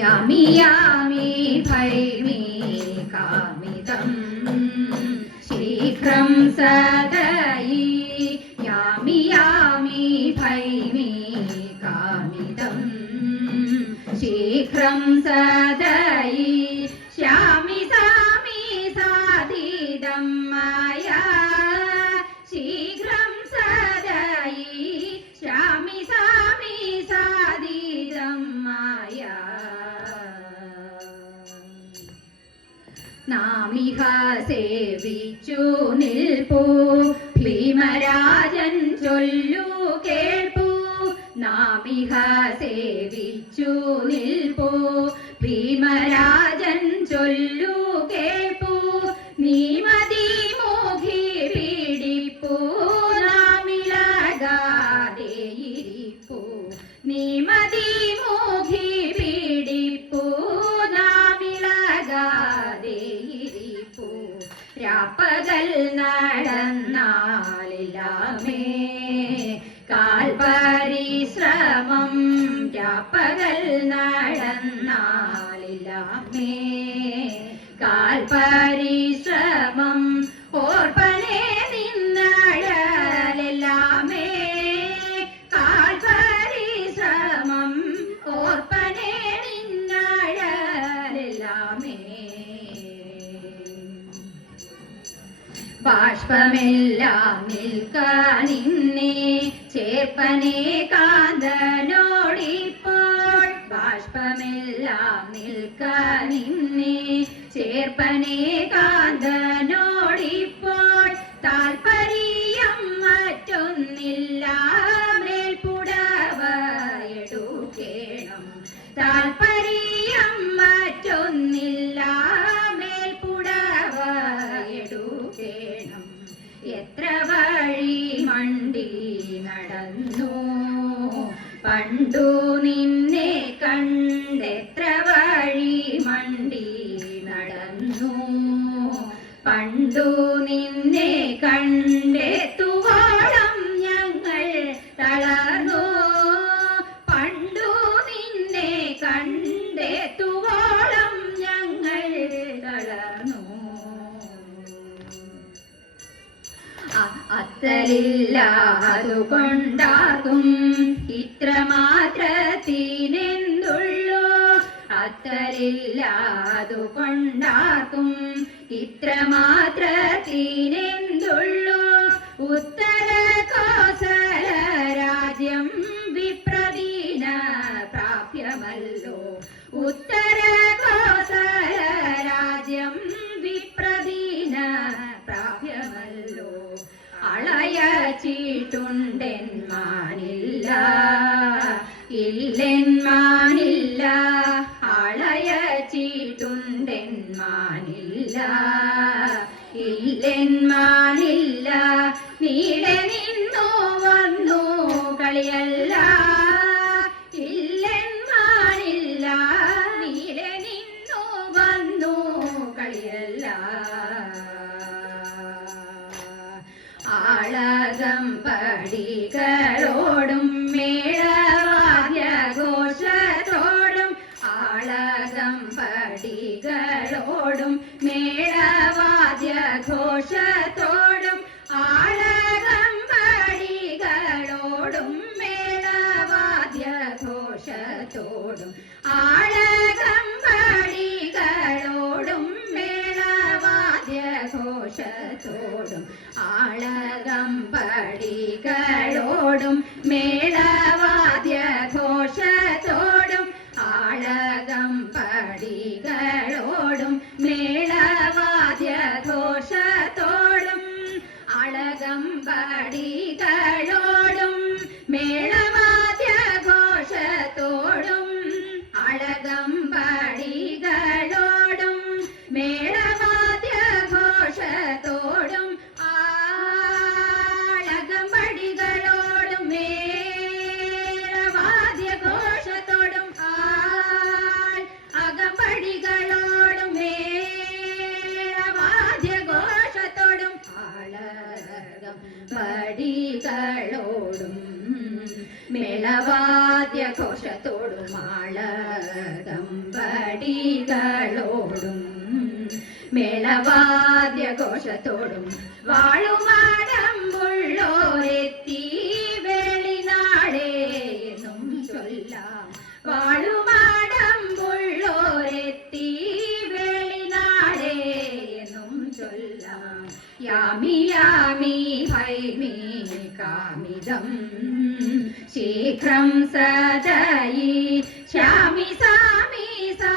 യാമി യാമി ഭൈമി കാമിതം. ശീഘ്രം സദയി യാമി യാമി ഭൈമി കാമിതം. ശീഘ്രം സദയി ശ്യാമി സാമി സാധിതം. നാമിഹ സേവിച്ചു നിൽപ്പൂ. ഭീമരാജൻ ചൊല്ലു കേൾപ്പൂ. നാമിഹ സേവിച്ചു നിൽപ്പൂ. ഭീമരാജൻ ചൊല്ലു കേൾപ്പൂ രാപ്പകൽ നടന്നാലില്ലാമേ കാൽപരിശ്രമം രാപ്പകൽ നടന്നാലില്ലാമേ കാൽപരിശ്രമം ബാഷ്പമെല്ലാം നിൽക്കാനിന്നെ ചേർപ്പനെ കാന്തനോടിപ്പോൾ. ബാഷ്പമെല്ലാം നിൽക്കാനിന്നെ ചേർപ്പനെ കാന്തനോടിപ്പോൾ. താൽപര്യം എടുക്കേണം എത്ര വഴി മണ്ടി നടന്നു? പണ്ടു നിന്നെ കണ്ടെത്ര വഴി മണ്ടി നടന്നു? പണ്ടു നിന്നെ അത്തലില്ലാതുകൊണ്ടാകും ഇത്രമാത്രത്തിനെന്തുള്ളൂ? അത്തലില്ലാതുകൊണ്ടാകും ഇത്രമാത്രത്തിനെന്തുള്ളൂ? ഉത്തര കോസല രാജ്യം വിപ്രവീണ പ്രാപ്യമല്ലോ. ഉത്തര ഇല്ലെന്മാനില്ല. അളയച്ചിട്ടുണ്ടെന്മാനില്ല ഇല്ലെന്മാനില്ല മേളവാദ്യഘോഷത്തോടും ആളകം പടികളോടും മേളവാദ്യഘോഷത്തോടും ആളകം പടികളോടും മേളവാദ്യഘോഷത്തോടും അളകം താളവാദ്യഘോഷത്തോടും മാളകമ്പടികളോടും മേളവാദ്യഘോഷത്തോടും വാളുമാടമ്പുള്ളോരെത്തി വെളിനാളേ എന്നും ചൊല്ലാം. വാളുമാടമ്പുള്ളോരെത്തി വെളിനാളേ എന്നും ചൊല്ലാം. യാമി യാമി ഹൈമി കാമിതം शीघ्रं सदयि श्यामि सामि सा